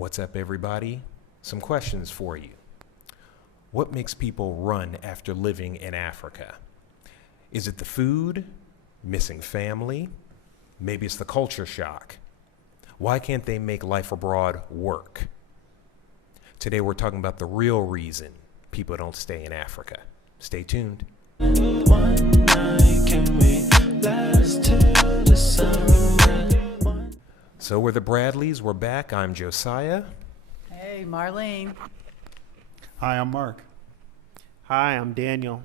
What's up, everybody? Some questions for you. What makes people run after living in Africa? Is it the food? Missing family? Maybe it's the culture shock. Why can't they make life abroad work? Today we're talking about the real reason people don't stay in Africa. Stay tuned. One night, can we last till the sunrise? So we're the Bradleys. We're back. I'm Josiah. Hey, Marlene. Hi, I'm Mark. Hi, I'm Daniel.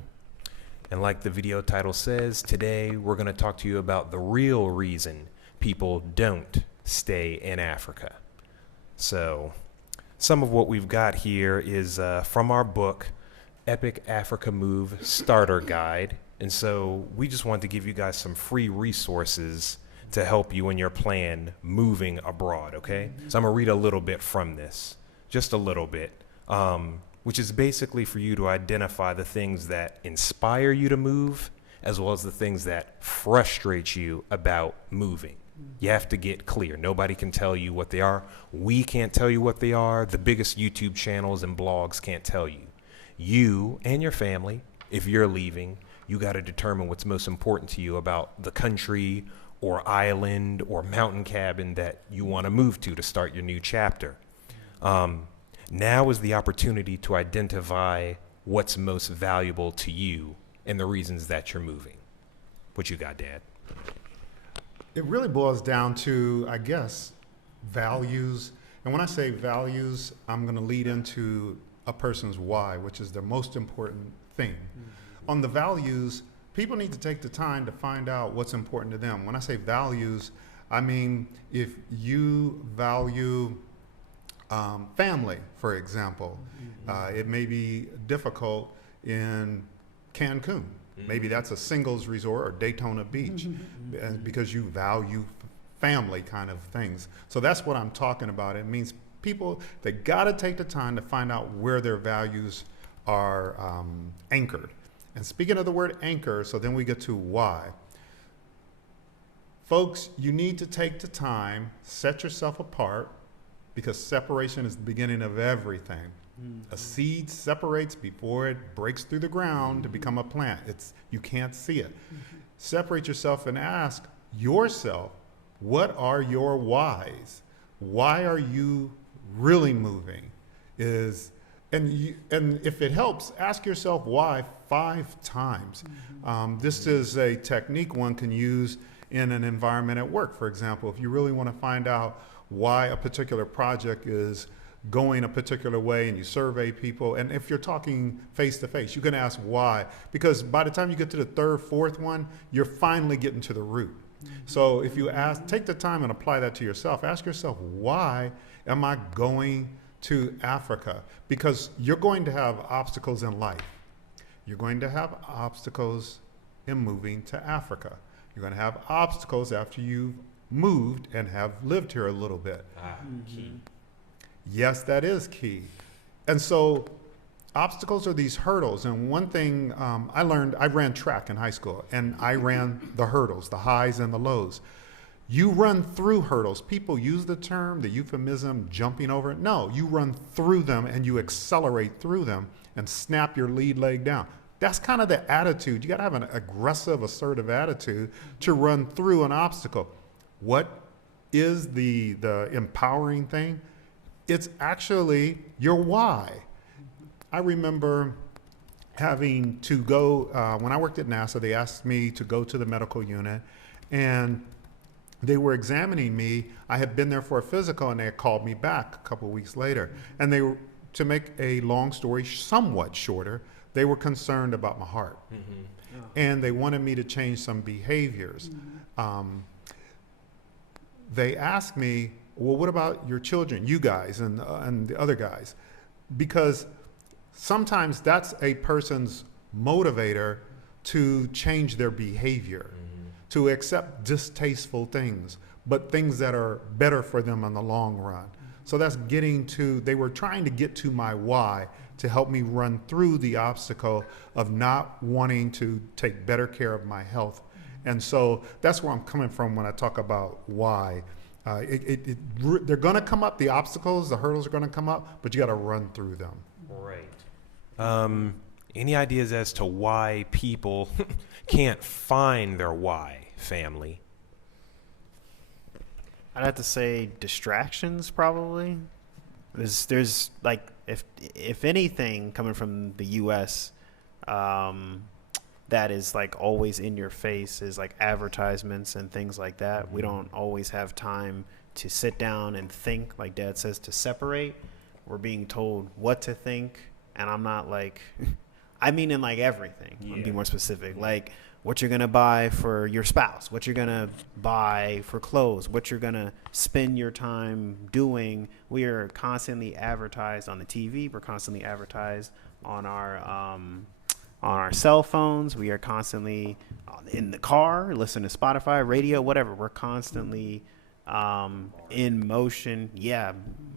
And like the video title says, today we're going to talk to you about the real reason people don't stay in Africa. So some of what we've got here is from our book, Epic Africa Move Starter Guide. And so we just want to give you guys some free resources to help you in your plan moving abroad, okay? So I'm gonna read a little bit from this, just a little bit, which is basically for you to identify the things that inspire you to move, as well as the things that frustrate you about moving. You have to get clear. Nobody can tell you what they are. We can't tell you what they are. The biggest YouTube channels and blogs can't tell you. You and your family, if you're leaving, you got to determine what's most important to you about the country or island or mountain cabin that you want to move to start your new chapter. Now is the opportunity to identify what's most valuable to you and the reasons that you're moving. What you got, Dad? It really boils down to, I guess, values. And when I say values, I'm going to lead into a person's why, which is the most important thing. On the values, people need to take the time to find out what's important to them. When I say values, I mean if you value family, for example, it may be difficult in Cancun. Maybe that's a singles resort or Daytona Beach because you value family kind of things. So that's what I'm talking about. It means people, they got to take the time to find out where their values are anchored. And speaking of the word anchor, so then we get to why. Folks, you need to take the time, set yourself apart, because separation is the beginning of everything. A seed separates before it breaks through the ground to become a plant. You can't see it. Separate yourself and ask yourself, what are your whys? Why are you really moving? And if it helps, ask yourself why 5 times. This is a technique one can use in an environment at work. For example, if you really want to find out why a particular project is going a particular way and you survey people, and if you're talking face to face, you can ask why, because by the time you get to the 3rd, 4th one, you're finally getting to the root. So if you take the time and apply that to yourself, ask yourself, why am I going to Africa? Because you're going to have obstacles in life. You're going to have obstacles in moving to Africa. You're going to have obstacles after you've moved and have lived here a little bit. Key. Yes, that is key. And so obstacles are these hurdles. And one thing I learned, I ran track in high school, and I ran the hurdles, the highs and the lows. You run through hurdles. People use the term, the euphemism, jumping over it. No, you run through them and you accelerate through them and snap your lead leg down. That's kind of the attitude. You got to have an aggressive, assertive attitude to run through an obstacle. What is the empowering thing? It's actually your why. I remember having to go, when I worked at NASA, they asked me to go to the medical unit, and they were examining me. I had been there for a physical, and they had called me back a couple of weeks later. And they were, to make a long story somewhat shorter, they were concerned about my heart. And they wanted me to change some behaviors. They asked me, well, what about your children, you guys and the other guys? Because sometimes that's a person's motivator to change their behavior, to accept distasteful things, but things that are better for them in the long run. So that's they were trying to get to my why to help me run through the obstacle of not wanting to take better care of my health. And so that's where I'm coming from when I talk about why. They're going to come up. The obstacles, the hurdles are going to come up, but you got to run through them. Right. Any ideas as to why people can't find their why, family? I'd have to say distractions probably. There's like if anything coming from the U.S. That is like always in your face is like advertisements and things like that. We don't always have time to sit down and think, like Dad says, to separate. We're being told what to think, and I'm not like, I mean in like everything. Yeah. I'll be more specific, like what you're gonna buy for your spouse, what you're gonna buy for clothes, what you're gonna spend your time doing. We are constantly advertised on the TV. We're constantly advertised on our cell phones. We are constantly in the car, listening to Spotify, radio, whatever. We're constantly in motion,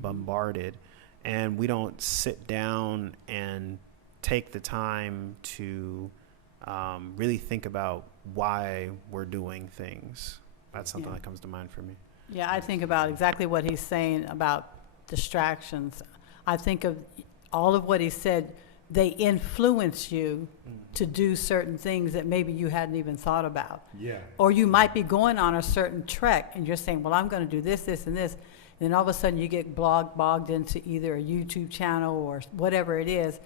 bombarded. And we don't sit down and take the time to really think about why we're doing things. That's something that comes to mind for me. Yeah, I think about exactly what he's saying about distractions. I think of all of what he said. They influence you to do certain things that maybe you hadn't even thought about. Yeah. Or you might be going on a certain trek and you're saying, well, I'm going to do this, this, and this. And then all of a sudden you get bogged into either a YouTube channel or whatever it is,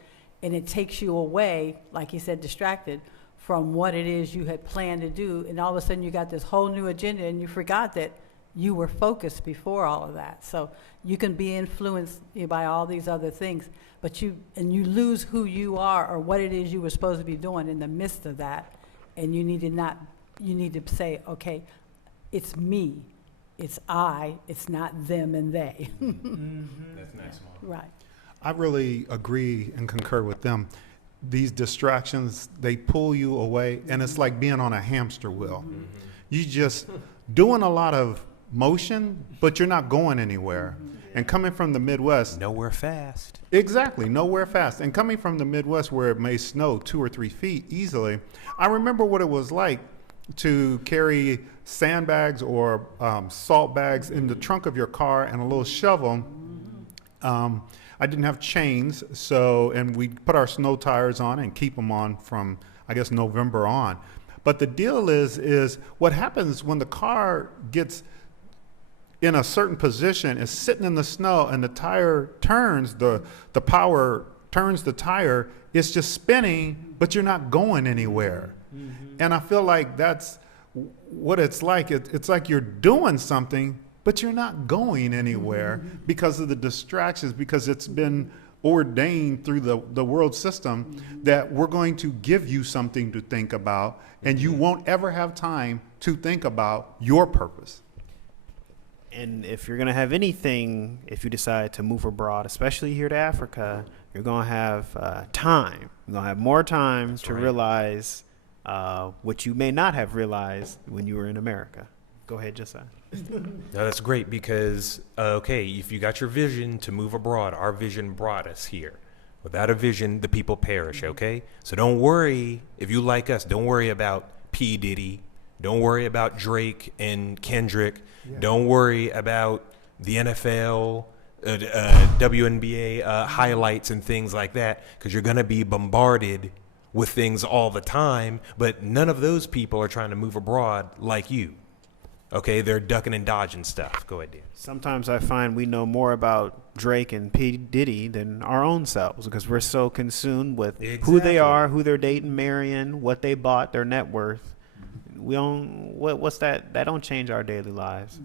and it takes you away, like he said, distracted from what it is you had planned to do. And all of a sudden you got this whole new agenda and you forgot that you were focused before all of that. So you can be influenced by all these other things, but you lose who you are or what it is you were supposed to be doing in the midst of that. And you need to say, okay, it's me, it's I, it's not them and they. That's nice, Mom. Right. I really agree and concur with them. These distractions, they pull you away, and it's like being on a hamster wheel. Mm-hmm. You just doing a lot of motion, but you're not going anywhere. And coming from the Midwest, Nowhere fast. exactly, nowhere fast. And coming from the Midwest where it may snow 2 or 3 feet easily, I remember what it was like to carry sandbags or salt bags in the trunk of your car and a little shovel. I didn't have chains, and we put our snow tires on and keep them on from, I guess, November on. But the deal is what happens when the car gets in a certain position, is sitting in the snow, and the tire turns, the power turns the tire, it's just spinning, but you're not going anywhere. Mm-hmm. And I feel like that's what it's like. It's like you're doing something, but you're not going anywhere because of the distractions, because it's been ordained through the world system that we're going to give you something to think about, and you won't ever have time to think about your purpose. And if you're going to have anything, if you decide to move abroad, especially here to Africa, you're going to have time. You're going to have more time to realize what you may not have realized when you were in America. Go ahead, Josiah. No, that's great because, okay, if you got your vision to move abroad, our vision brought us here. Without a vision, the people perish, okay? So don't worry, if you like us, don't worry about P. Diddy. Don't worry about Drake and Kendrick. Yeah. Don't worry about the NFL, WNBA highlights and things like that, because you're going to be bombarded with things all the time, but none of those people are trying to move abroad like you. Okay, they're ducking and dodging stuff. Go ahead, Dan. Sometimes I find we know more about Drake and P. Diddy than our own selves because we're so consumed with who they are, who they're dating, marrying, what they bought, their net worth. We don't. What's that? That don't change our daily lives.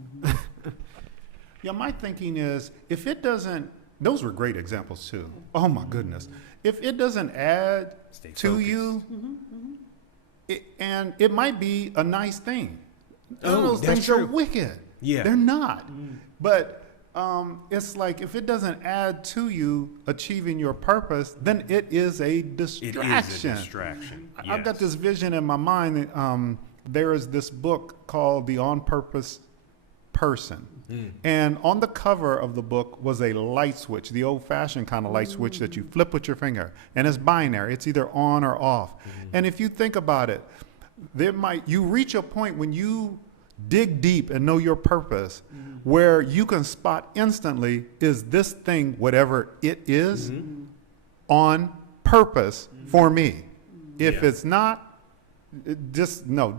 Yeah, my thinking is if it doesn't. Those were great examples too. Oh my goodness! If it doesn't add to you, and it might be a nice thing. None of those things are wicked. Yeah. They're not. But it's like if it doesn't add to you achieving your purpose, then it is a distraction. It is a distraction. Yes. I've got this vision in my mind. There is this book called The On Purpose Person. And on the cover of the book was a light switch, the old-fashioned kind of light switch that you flip with your finger. And it's binary. It's either on or off. And if you think about it, you reach a point when you dig deep and know your purpose, where you can spot instantly, is this thing, whatever it is, on purpose for me? If Yeah. it's not,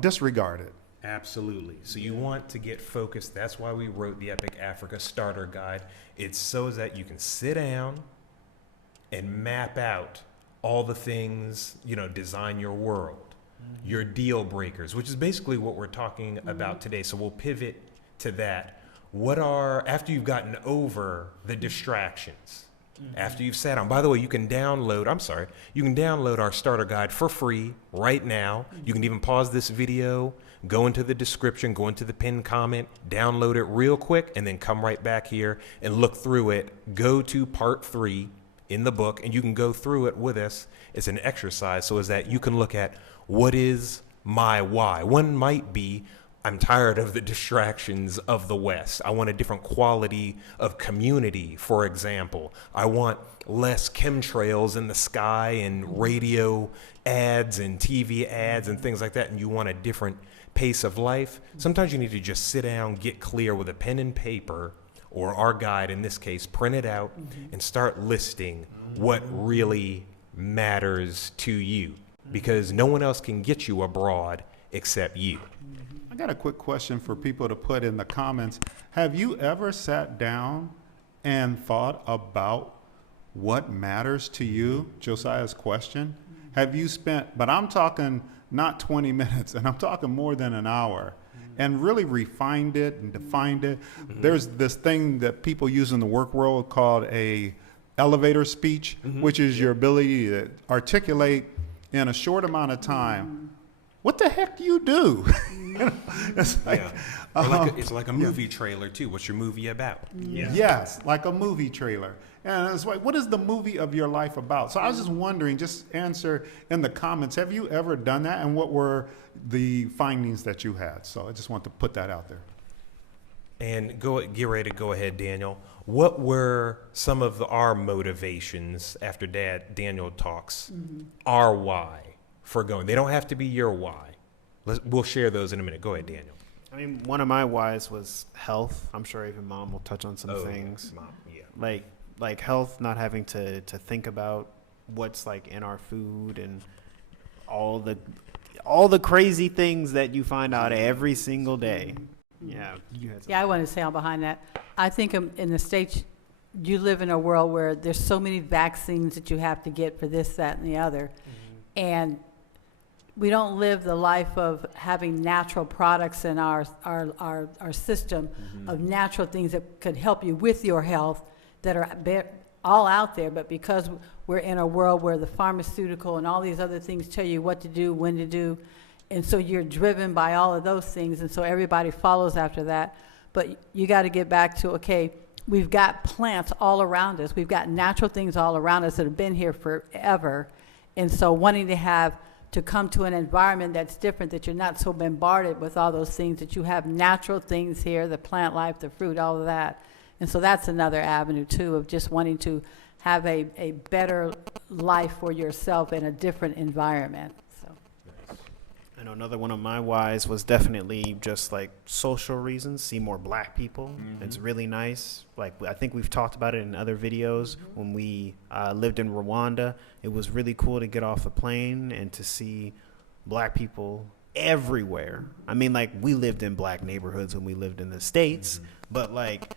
disregard it. Absolutely. So you want to get focused. That's why we wrote the Epic Africa Starter Guide. It's so that you can sit down and map out all the things, design your world, your deal breakers, which is basically what we're talking about today. So we'll pivot to that. After you've gotten over the distractions, after you've sat down, by the way, you can download our starter guide for free right now. You can even pause this video, go into the description, go into the pinned comment, download it real quick, and then come right back here and look through it. Go to part 3 in the book, and you can go through it with us. It's an exercise so as that you can look at, what is my why? One might be, I'm tired of the distractions of the West. I want a different quality of community, for example. I want less chemtrails in the sky and radio ads and TV ads and things like that, and you want a different pace of life. Sometimes you need to just sit down, get clear with a pen and paper, or our guide in this case, print it out and start listing what really matters to you, because no one else can get you abroad except you. I got a quick question for people to put in the comments. Have you ever sat down and thought about what matters to you? Josiah's question. Have you spent, but I'm talking not 20 minutes, and I'm talking more than an hour, and really refined it and defined it. There's this thing that people use in the work world called a elevator speech, which is your ability to articulate in a short amount of time what the heck do you do? It's like, It's like a movie trailer too. What's your movie about? Yes, like a movie trailer. And it's like, what is the movie of your life about? So I was just wondering, just answer in the comments, have you ever done that? And what were the findings that you had? So I just want to put that out there. And get ready to go ahead, Daniel. What were some of our motivations after Daniel talks? Our why for going. They don't have to be your why. We'll share those in a minute. Go ahead, Daniel. I mean, one of my whys was health. I'm sure even Mom will touch on some things. Mom, yeah. Like health, not having to think about what's like in our food and all the crazy things that you find out every single day. Yeah, you had Yeah, I want to say on behind that. I think in the States, you live in a world where there's so many vaccines that you have to get for this, that, and the other. And we don't live the life of having natural products in our system of natural things that could help you with your health that are all out there. But because we're in a world where the pharmaceutical and all these other things tell you what to do, when to do, and so you're driven by all of those things, and so everybody follows after that. But you got to get back to, okay, we've got plants all around us. We've got natural things all around us that have been here forever. And so wanting to come to an environment that's different, that you're not so bombarded with all those things, that you have natural things here, the plant life, the fruit, all of that. And so that's another avenue, too, of just wanting to have a better life for yourself in a different environment. So. I know another one of my whys was definitely just like social reasons. See more black people. It's really nice. Like, I think we've talked about it in other videos. When we lived in Rwanda, it was really cool to get off the plane and to see black people everywhere. I mean, like, we lived in black neighborhoods when we lived in the States, but like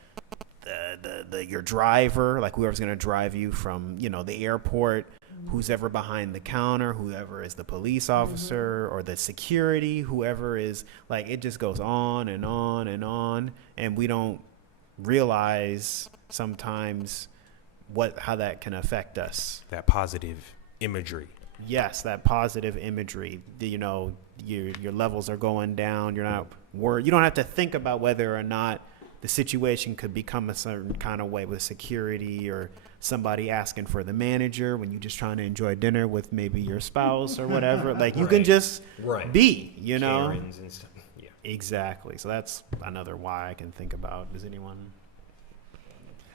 your driver, like whoever's going to drive you from, the airport, who's ever behind the counter, whoever is the police officer or the security, whoever is, like, it just goes on and on and on. And we don't realize sometimes how that can affect us. That positive imagery. Yes, that positive imagery. Your levels are going down. You're not worried. You don't have to think about whether or not the situation could become a certain kind of way with security or somebody asking for the manager when you're just trying to enjoy dinner with maybe your spouse or whatever. Like, you can just be, Karens and stuff. Yeah. Exactly. So that's another why I can think about. Does anyone?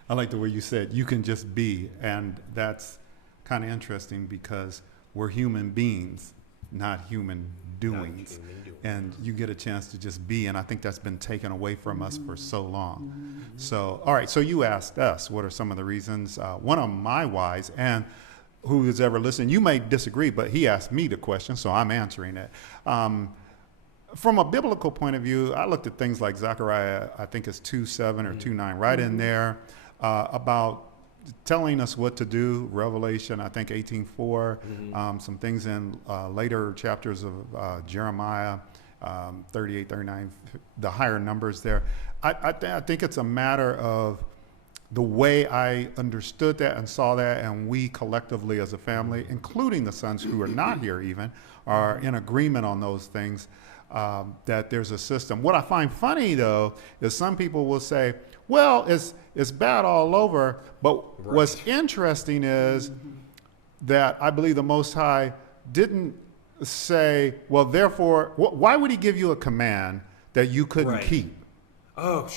I like the way you said you can just be, and that's kind of interesting because we're human beings. not human doings. And you get a chance to just be, and I think that's been taken away from us for so long. So, all right, so you asked us, what are some of the reasons? One of my whys, and who has ever listened, you may disagree, but he asked me the question, so I'm answering it. From a biblical point of view, I looked at things like Zechariah, I think it's 2:7 or 2:9, right in there, about telling us what to do. Revelation, I think 18:4, some things in later chapters of Jeremiah, 38, 39, the higher numbers there. I think it's a matter of the way I understood that and saw that, and we collectively as a family, including the sons who are not here even, are in agreement on those things, that there's a system. What I find funny, though, is some people will say, well, it's bad all over, but what's interesting is that I believe the Most High didn't say, well, therefore, why would he give you a command that you couldn't keep? Oh,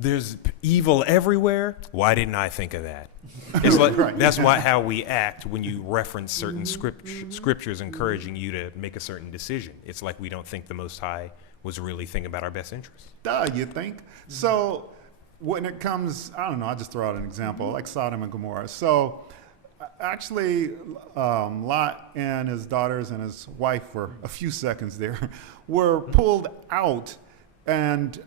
there's evil everywhere. Why didn't I think of that? It's like, that's how we act when you reference certain scriptures encouraging you to make a certain decision. It's like we don't think the Most High was really thinking about our best interests. You think? So when it comes, I don't know, I'll just throw out an example, like Sodom and Gomorrah. So actually, Lot and his daughters and his wife, for a few seconds there, were pulled out and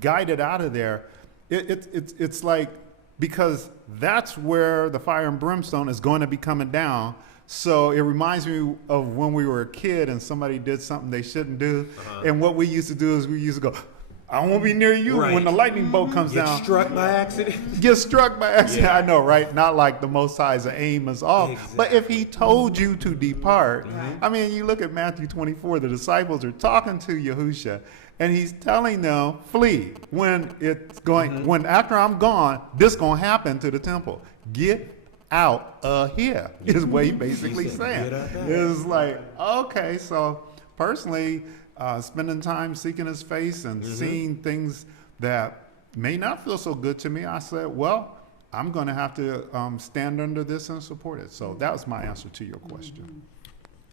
guided out of there. It's like, because that's where the fire and brimstone is going to be coming down. So it reminds me of when we were a kid and somebody did something they shouldn't do. And what we used to do is we used to go, I won't be near you when the lightning bolt comes down. Get struck by accident. Get struck by accident. Yeah. I know, right? Not like the Most High's aim is off. Exactly. But if he told you to depart, I mean, you look at Matthew 24, the disciples are talking to Yahusha, and he's telling them, flee. When it's going, when after I'm gone, this going to happen to the temple. Get out of here, is what he basically saying. It's like, okay, so personally, spending time seeking his face and seeing things that may not feel so good to me, I said, well, I'm going to have to stand under this and support it. So that was my answer to your question.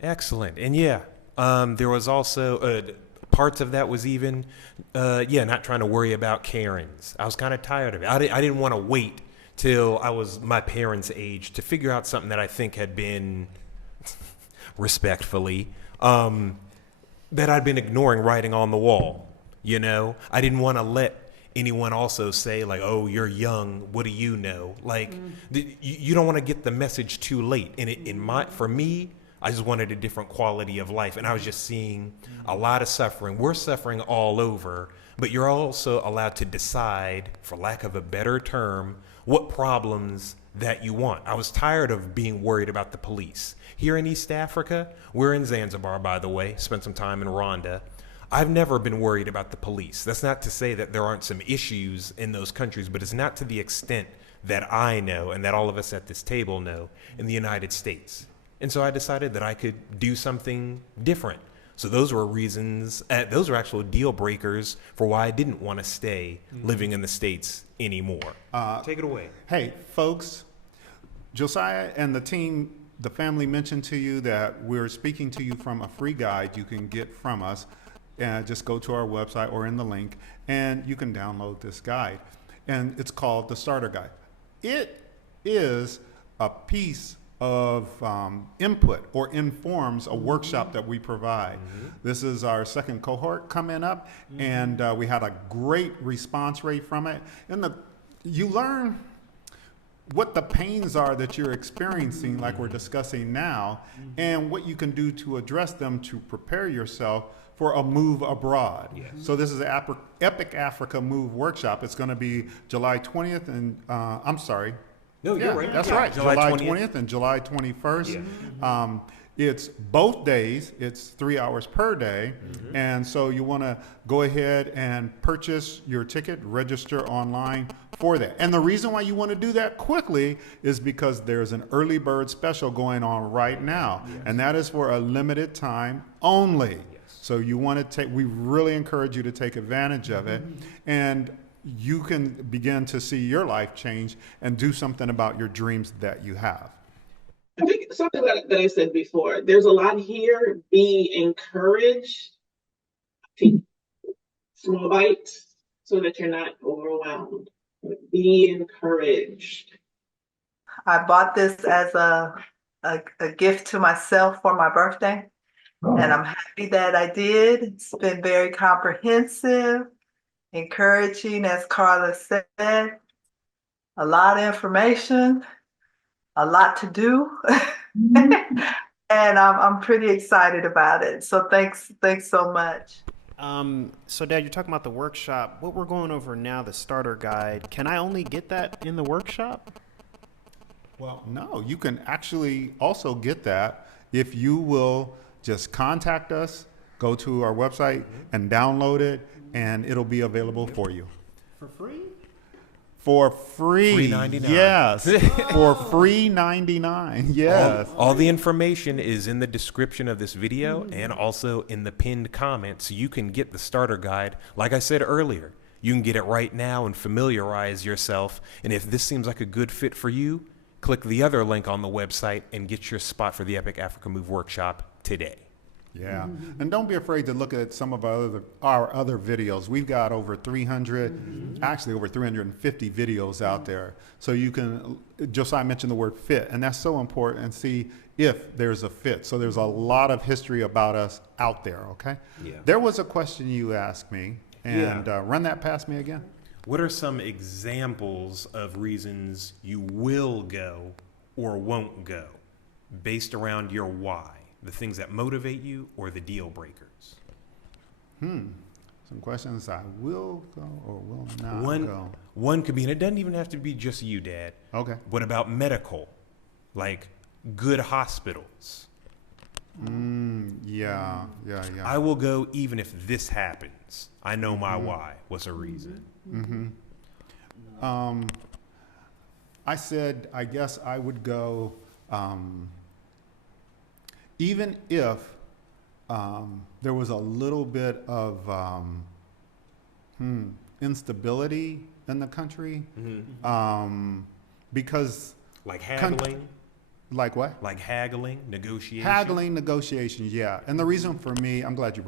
Excellent. And there was also parts of that was even, not trying to worry about Karens. I was kind of tired of it. I didn't want to wait till I was my parents' age to figure out something that I think had been, respectfully, that I'd been ignoring writing on the wall. You know, I didn't want to let anyone also say like, oh, you're young, what do you know? Like, you don't want to get the message too late. And for me, I just wanted a different quality of life. And I was just seeing a lot of suffering. We're suffering all over, but you're also allowed to decide, for lack of a better term, what problems that you want. I was tired of being worried about the police. Here in East Africa, we're in Zanzibar, by the way, spent some time in Rwanda. I've never been worried about the police. That's not to say that there aren't some issues in those countries, but it's not to the extent that I know and that all of us at this table know in the United States. And so I decided that I could do something different. So those were reasons, those are actual deal breakers for why I didn't want to stay living in the States anymore. Take it away. Hey, folks, Josiah and the team, the family mentioned to you that we're speaking to you from a free guide you can get from us. Just go to our website or in the link, and you can download this guide. And it's called the Starter Guide. It is a piece of input or informs a workshop that we provide. This is our second cohort coming up, and we had a great response rate from it. And you learn what the pains are that you're experiencing, like we're discussing now, and what you can do to address them to prepare yourself for a move abroad. Yes. So this is an Epic Africa Move Workshop. It's going to be July 20th and, No, you're right. That's right. July 20th and July 21st. Yeah. It's both days. It's 3 hours per day. And so you want to go ahead and purchase your ticket, register online for that. And the reason why you want to do that quickly is because there's an early bird special going on right now. Yes. And that is for a limited time only. Yes. So you want to we really encourage you to take advantage of it. And you can begin to see your life change and do something about your dreams that you have. I think something that I said before, there's a lot here. Be encouraged. Take small bites so that you're not overwhelmed. Be encouraged. I bought this as a gift to myself for my birthday, and I'm happy that I did. It's been very comprehensive, encouraging, as Carla said, a lot of information, a lot to do, and I'm pretty excited about it. So thanks so much. So Dad, you're talking about the workshop. What we're going over now, the starter guide. Can I only get that in the workshop? Well, no, you can actually also get that if you will just contact us, go to our website and download it, and it'll be available for you. For free? For free. $3.99. Yes. For free 99. Yes. All the information is in the description of this video and also in the pinned comment, so you can get the starter guide. Like I said earlier, you can get it right now and familiarize yourself. And if this seems like a good fit for you, click the other link on the website and get your spot for the Epic Africa Move Workshop today. Yeah. And don't be afraid to look at some of our other videos. We've got over 300, actually over 350 videos out there. So you can, Josiah mentioned the word fit, and that's so important, and see if there's a fit. So there's a lot of history about us out there, okay? Yeah. There was a question you asked me, and run that past me again. What are some examples of reasons you will go or won't go based around your why? The things that motivate you or the deal breakers? Some questions I will go or will not go. One could be, and it doesn't even have to be just you, Dad. Okay. What about medical? Like good hospitals. Yeah. I will go even if this happens. I know my why. What's a reason? I said, I guess I would go, even if there was a little bit of instability in the country, because Like haggling? like what? Like haggling, negotiation? Haggling, negotiations, yeah. And the reason for me, I'm glad you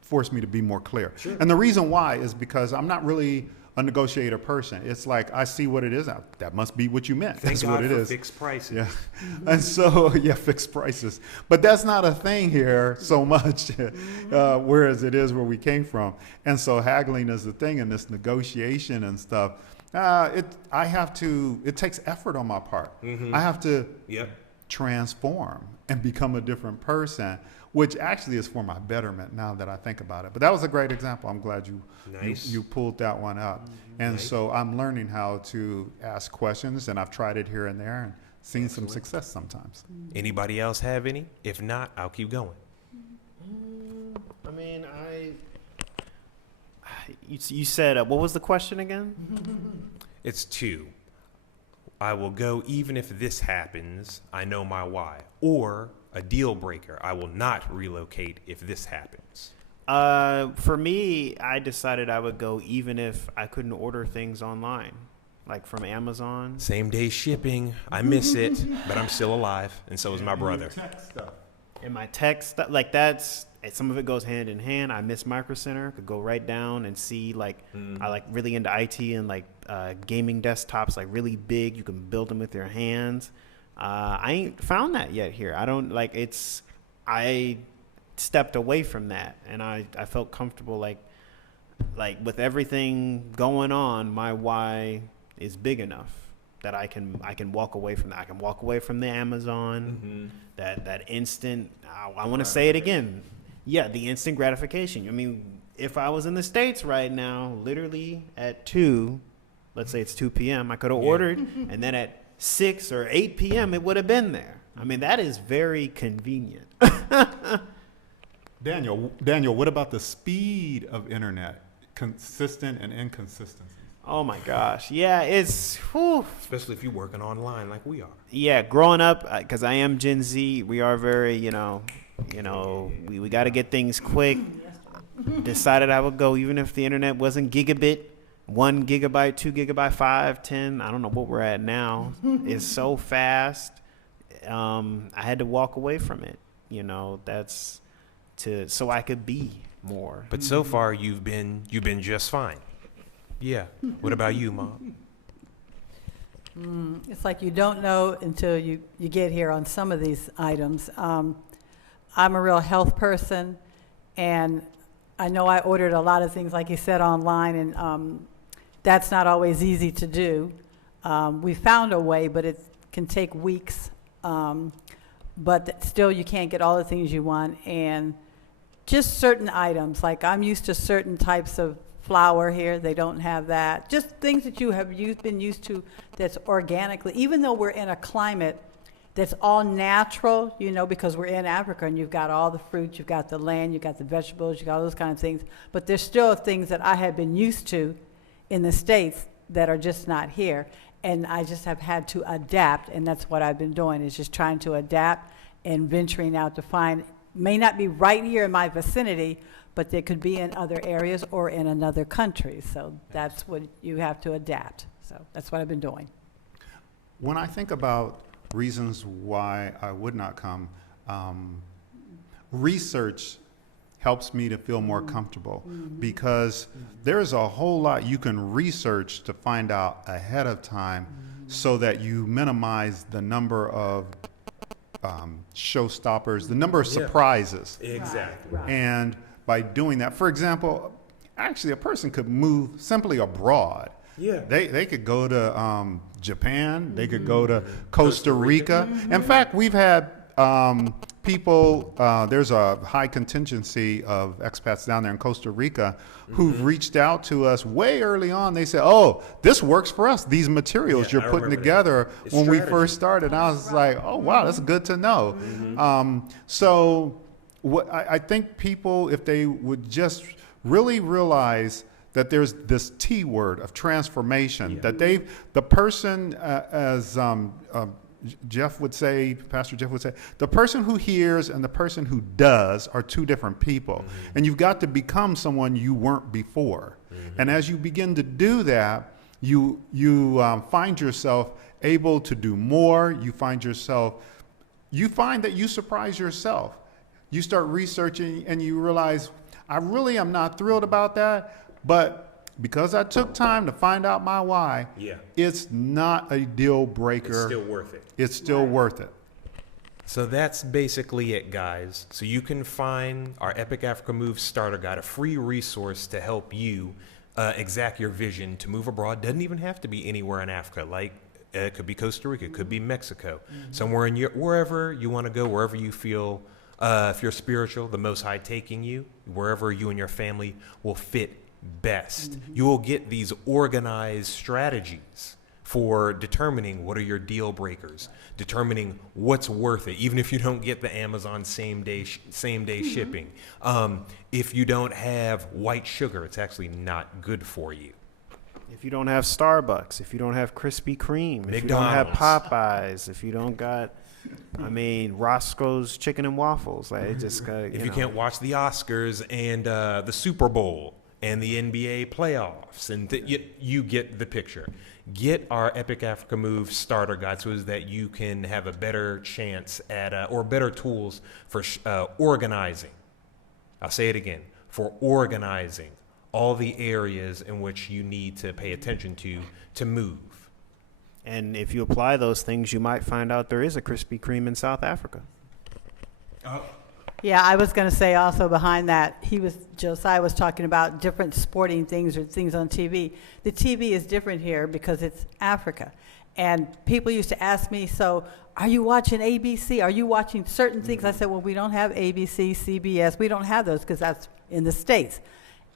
forced me to be more clear. Sure. And the reason why is because I'm not really a negotiator person. It's like, I see what it is. That must be what you meant. Thank That's God what it for is. fixed prices. Yeah. And so, fixed prices. But that's not a thing here so much, whereas it is where we came from. And so haggling is the thing, and this negotiation and stuff. It takes effort on my part. I have to transform and become a different person, which actually is for my betterment now that I think about it. But that was a great example. I'm glad you pulled that one up. And so I'm learning how to ask questions, and I've tried it here and there and seen some success sometimes. Anybody else have any? If not, I'll keep going. I mean, you said, what was the question again? It's two. I will go even if this happens. I know my why. Or a deal breaker. I will not relocate if this happens. For me, I decided I would go even if I couldn't order things online, like from Amazon. Same day shipping. I miss it, but I'm still alive, and so is my brother. And my tech stuff, like that's, some of it goes hand in hand. I miss Micro Center. Could go right down and see, like, I like really into IT and like gaming desktops, like really big. You can build them with your hands. I ain't found that yet here. I don't like it's. I stepped away from that, and I felt comfortable like with everything going on. My why is big enough that I can walk away from that. I can walk away from the Amazon. That instant. I want to say it again. Yeah, the instant gratification. I mean, if I was in the States right now, literally at 2, let's say it's 2 p.m., I could have ordered, and then at 6 or 8 p.m., it would have been there. I mean, that is very convenient. Daniel, what about the speed of internet? Consistent and inconsistency. Oh my gosh. Yeah, it's, whew. Especially if you're working online like we are. Yeah, growing up, because I am Gen Z, we are very, we got to get things quick. Decided I would go even if the internet wasn't gigabit, 1 gigabyte, 2 gigabyte, 5, 10. I don't know what we're at now. It's so fast. I had to walk away from it. That's so I could be more. But so far, you've been just fine. Yeah. What about you, Mom? It's like you don't know until you get here on some of these items. I'm a real health person, and I know I ordered a lot of things, like you said, online, and that's not always easy to do. We found a way, but it can take weeks. But still, you can't get all the things you want, and just certain items. Like I'm used to certain types of flour here; they don't have that. Just things that you have been used to that's organically. Even though we're in a climate that's all natural, because we're in Africa and you've got all the fruit, you've got the land, you've got the vegetables, you've got all those kind of things. But there's still things that I have been used to in the States that are just not here. And I just have had to adapt, and that's what I've been doing, is just trying to adapt and venturing out to find, may not be right here in my vicinity, but they could be in other areas or in another country. So that's what you have to adapt. So that's what I've been doing. When I think about reasons why I would not come, research helps me to feel more comfortable, because there's a whole lot you can research to find out ahead of time, so that you minimize the number of showstoppers, the number of surprises. Exactly. Right. And by doing that, for example, actually a person could move simply abroad. Yeah. They could go to Japan, they could go to Costa Rica. In fact, we've had people, there's a high contingency of expats down there in Costa Rica who've reached out to us way early on. They said, "Oh, this works for us. These materials Yeah, you're I putting remember together," It's when we strategy. first started. I was like, "Oh, wow, that's good to know." So what I think people, if they would just really realize that there's this T word of transformation, that the person, as Jeff would say, Pastor Jeff would say, the person who hears and the person who does are two different people. And you've got to become someone you weren't before. And as you begin to do that, you find yourself able to do more. You find that you surprise yourself. You start researching and you realize, I really am not thrilled about that, but because I took time to find out my why, it's not a deal breaker. It's still worth it. It's still worth it. So that's basically it, guys. So you can find our Epic Africa Move Starter Guide, a free resource to help you exact your vision to move abroad. Doesn't even have to be anywhere in Africa. Like it could be Costa Rica, it could be Mexico, somewhere in wherever you want to go, wherever you feel, if you're spiritual, the Most High taking you, wherever you and your family will fit best. You will get these organized strategies for determining what are your deal breakers, determining what's worth it, even if you don't get the Amazon same day shipping. If you don't have white sugar, it's actually not good for you. If you don't have Starbucks, if you don't have Krispy Kreme, if you don't have Popeyes, if you don't got, Roscoe's Chicken and Waffles, like it just got. If you can't watch the Oscars and the Super Bowl and the NBA playoffs, and you get the picture. Get our Epic Africa Move Starter Guide so that you can have a better chance at, or better tools for organizing. I'll say it again, for organizing all the areas in which you need to pay attention to move. And if you apply those things, you might find out there is a Krispy Kreme in South Africa. Yeah, I was going to say also behind that, Josiah was talking about different sporting things or things on TV. The TV is different here because it's Africa. And people used to ask me, so are you watching ABC? Are you watching certain things? I said, well, we don't have ABC, CBS. We don't have those because that's in the States.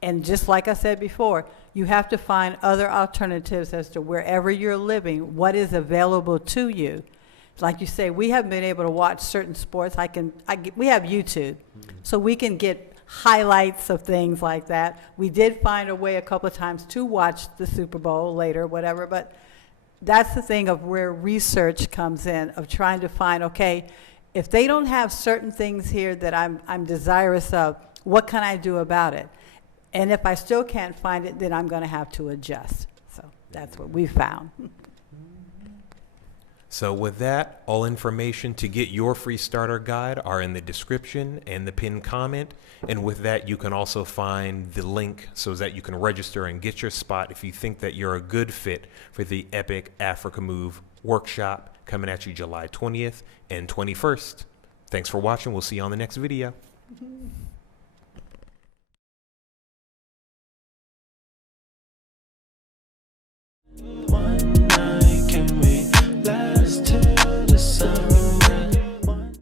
And just like I said before, you have to find other alternatives as to wherever you're living, what is available to you. Like you say, we haven't been able to watch certain sports. We have YouTube, so we can get highlights of things like that. We did find a way a couple of times to watch the Super Bowl later, whatever, but that's the thing of where research comes in, of trying to find, okay, if they don't have certain things here that I'm desirous of, what can I do about it? And if I still can't find it, then I'm going to have to adjust. So that's what we found. So with that, all information to get your free starter guide are in the description and the pinned comment. And with that, you can also find the link so that you can register and get your spot if you think that you're a good fit for the Epic Africa Move workshop coming at you July 20th and 21st. Thanks for watching. We'll see you on the next video.